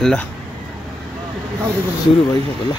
ल सुरु भइसक्यो ल।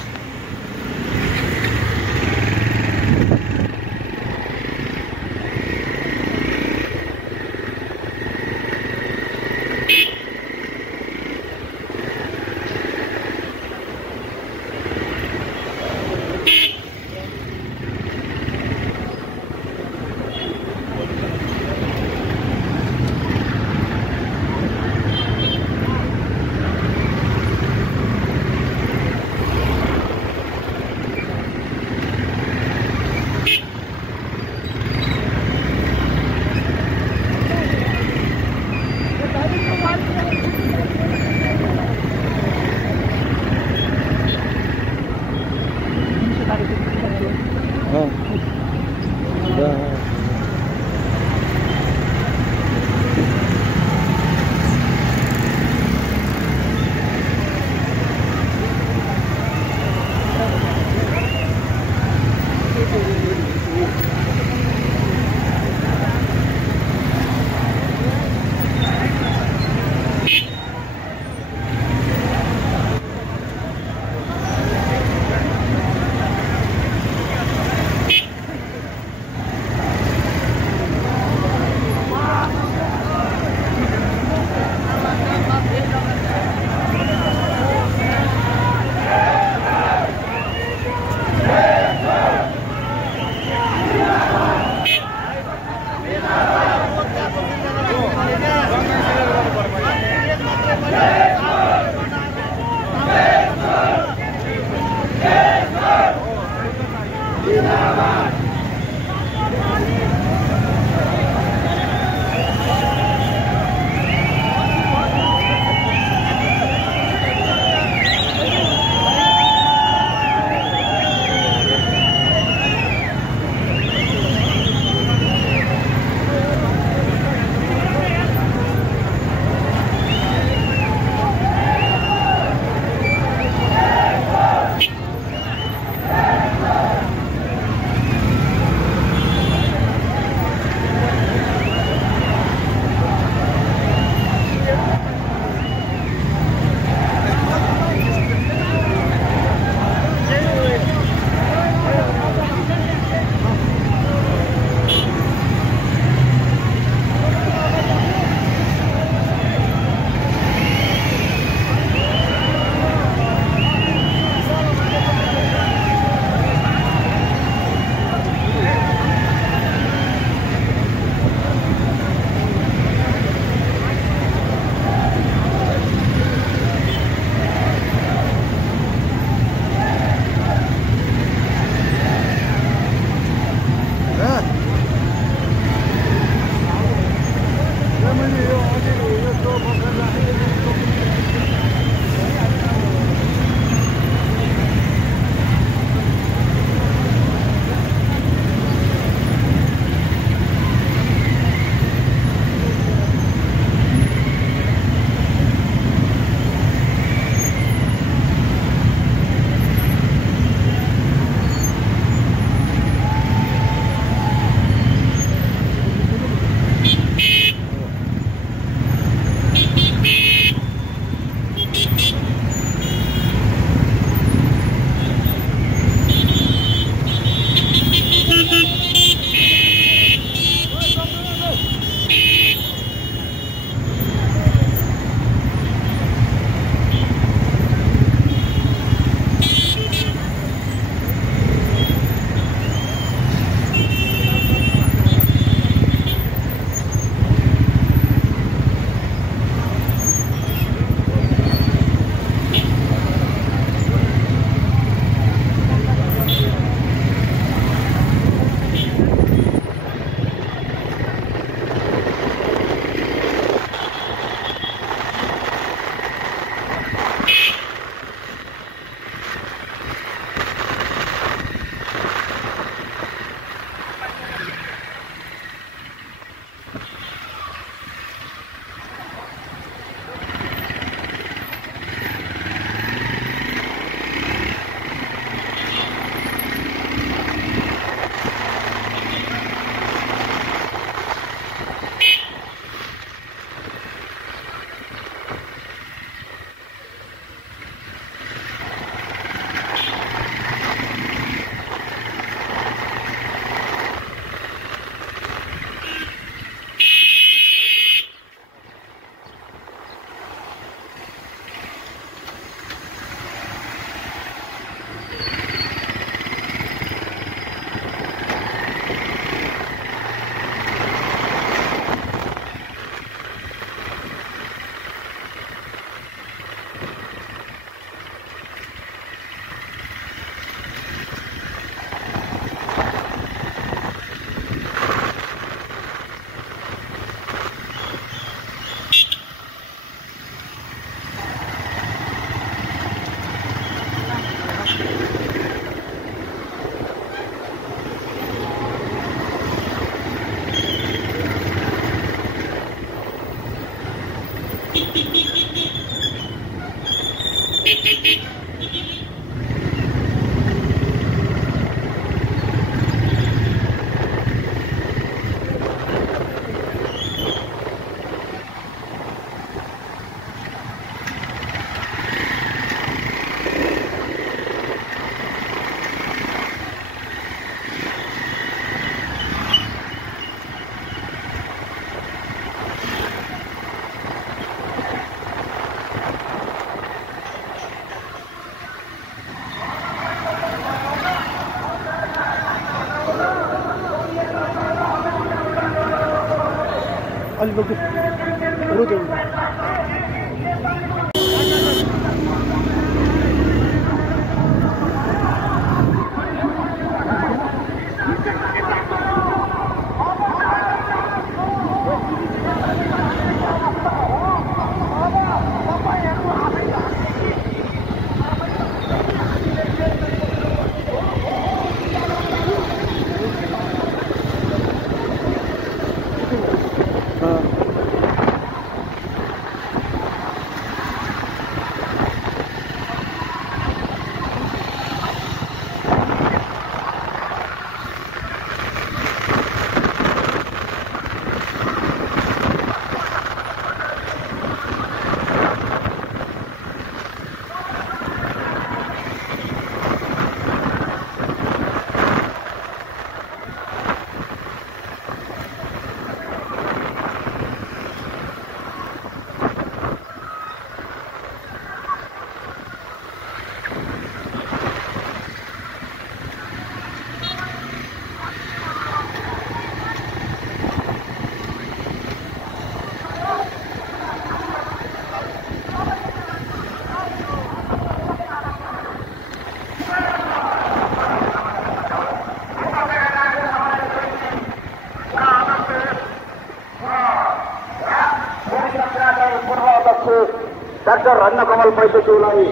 डाक्टर रत्नकमल पैसेज्यूलाई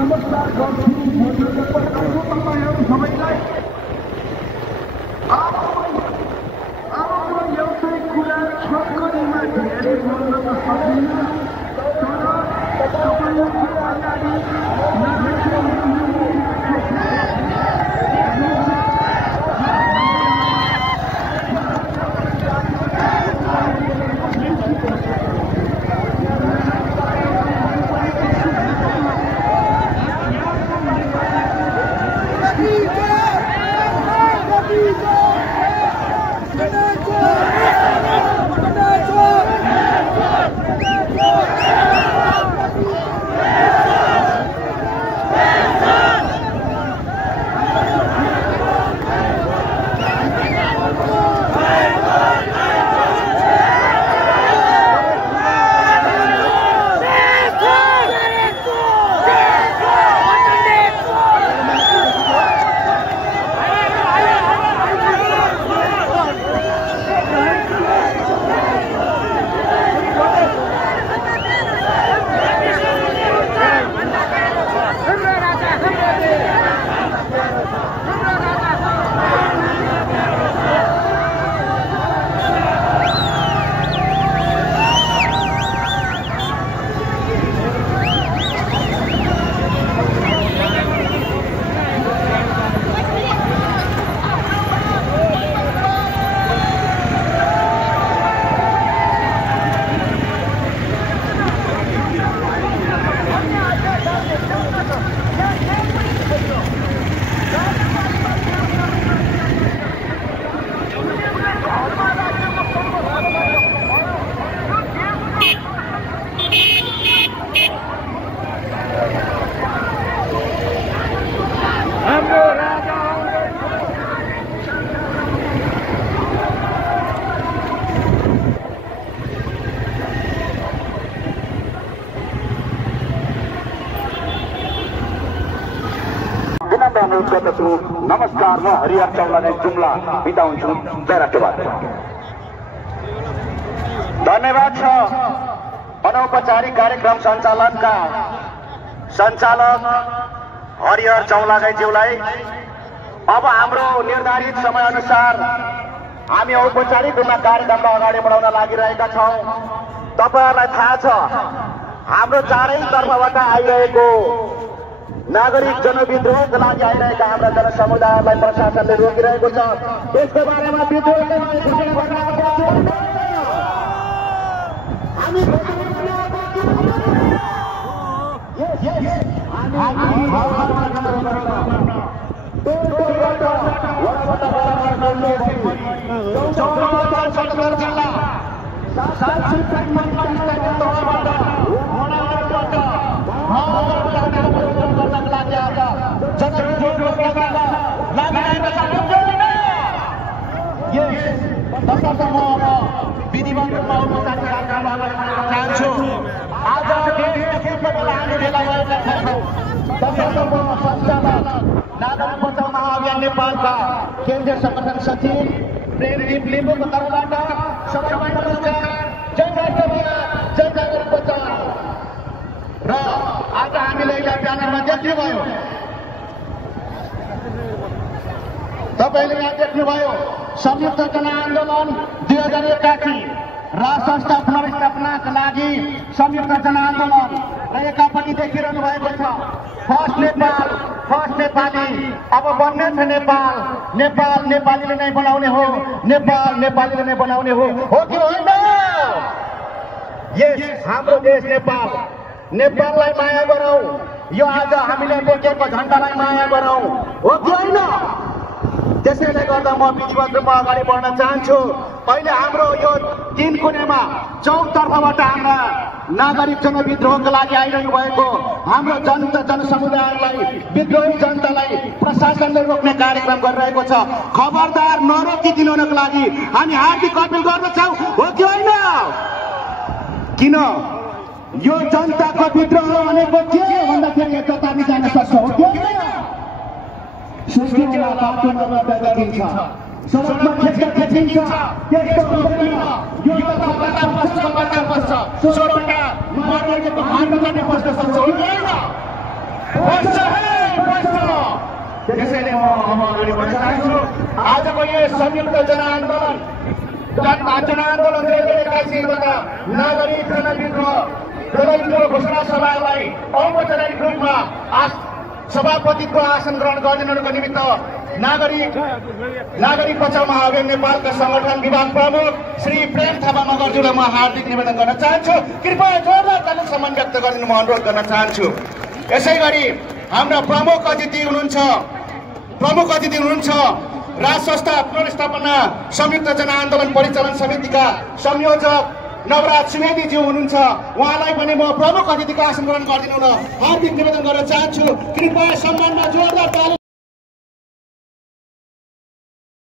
नमस्कार गर्छु तपाईहरु सबैलाई अब एउटै कुरा छोटकरीमा धेरै बोल्न त सक्दिनँ तर तपाईहरुको अगाडि Viva! अनुरोध गर्दछु। नमस्कार। म हरिहर चौलागाई जुम्ला बिदा हुन्छु। जय राष्ट्रवाद। धन्यवाद छ अनौपचारिक कार्यक्रम सञ्चालनका सञ्चालक हरिहर चौलागाई ज्यूलाई। अब हाम्रो निर्धारित समय अनुसार हामी औपचारिक रूपमा कार्यक्रमलाई अगाडि बढाउन लागिरहेका छौं। तपाईहरुलाई थाहा छ हाम्रो चारैतर्फबाट आइरहेको नागरिक जनविद्रोहका लागि आइरहेका हाम्रा जनसमुदायलाई प्रशासनले रोकिरहेको छ। त्यसको बारेमा विद्रोहको विधिवत रूपमा औपचारिक कार्यक्रममा चाहन्छु। आज देशदेखि हामी भेला भएका छौँ। तसर्थ सञ्चालक नागरिक बचाउ महाअभियान नेपालका केन्द्रीय संगठन सचिव प्रेमदीप लिम्बूको तर्फबाट सबैलाई नमस्कार। जय राष्ट्रवाद, जय नागरिक बचाउ। र आज हामीले यहाँ ब्यानरमा देख्नुभयो, तपाईले यहाँ देख्नुभयो संयुक्त जनआन्दोलन 2081 राष्ट्र संस्था पुनर्स्थापनाका लागि संयुक्त जनआन्दोलन र एकापट्टि देखिरहनु भएको छ फर्स्ट नेपाल, फर्स्ट नेपाली। अब बन्ने छ नेपाल, नेपाल नेपालीले नै बनाउने हो, नेपाल नेपालीले नै बनाउने हो कि होइन? यस, हाम्रो देश नेपाल, नेपाललाई माया गरौँ। यो आज हामीले बोकेको झण्डालाई माया गरौँ, हो कि होइन? त्यसैले गर्दा म विधिवत रूपमा अगाडि बढ्न चाहन्छु। अहिले हाम्रो यो तीन कुनेमा चौतर्फबाट हाम्रा नागरिक जनविद्रोहका लागि आइरहनु भएको हाम्रो जनसमुदायलाई, विद्रोही जनतालाई प्रशासनले रोक्ने कार्यक्रम गरिरहेको छ। खबरदार नरोकिदिनुको लागि हामी हार्दिक अपील गर्दछौँ, हो कि होइन? किन यो जनताको विद्रोह भनेको के भन्दाखेरि यो चेतावनी जान सक्छ, हो कि होइन? सुस्केला बाटो नगर्दा देखिन्छ, सडकमा खेचिन्छ, त्यस्तो हुँदैन। यो त सरकारका पर्छ, सोरटा मार्नेको हार्न गर्ने पर्छ, सक्छ, हो कि होइन? पर्छ है, पर्छ। त्यसैले म अगाडि बढ्न चाहन्छु। आजको यो संयुक्त जनआन्दोलन नागरिक जनविद्रोह घोषणा सभालाई औपचारिक रूपमा सभापतिको आसन ग्रहण गरिदिनुको निमित्त नागरिक बचाउ महाअभियान नेपालका संगठन विभाग प्रमुख श्री प्रेम थापा मगर्ज्यूलाई म हार्दिक निवेदन गर्न चाहन्छु। कृपया जोरदार ताली सम्मान व्यक्त गरिदिनु म अनुरोध गर्न चाहन्छु। यसै गरी हाम्रा प्रमुख अतिथि हुनुहुन्छ राष्ट्र संस्था पुनर्स्थापना संयुक्त जनआन्दोलन परिचालन समितिका संयोजक नवराज सुवेदीज्यू हुनुहुन्छ। उहाँलाई पनि म प्रमुख अतिथिको आसन ग्रहण गरिदिनु हार्दिक निवेदन गर्न चाहन्छु। कृपया सम्मानमा जोरदार ताली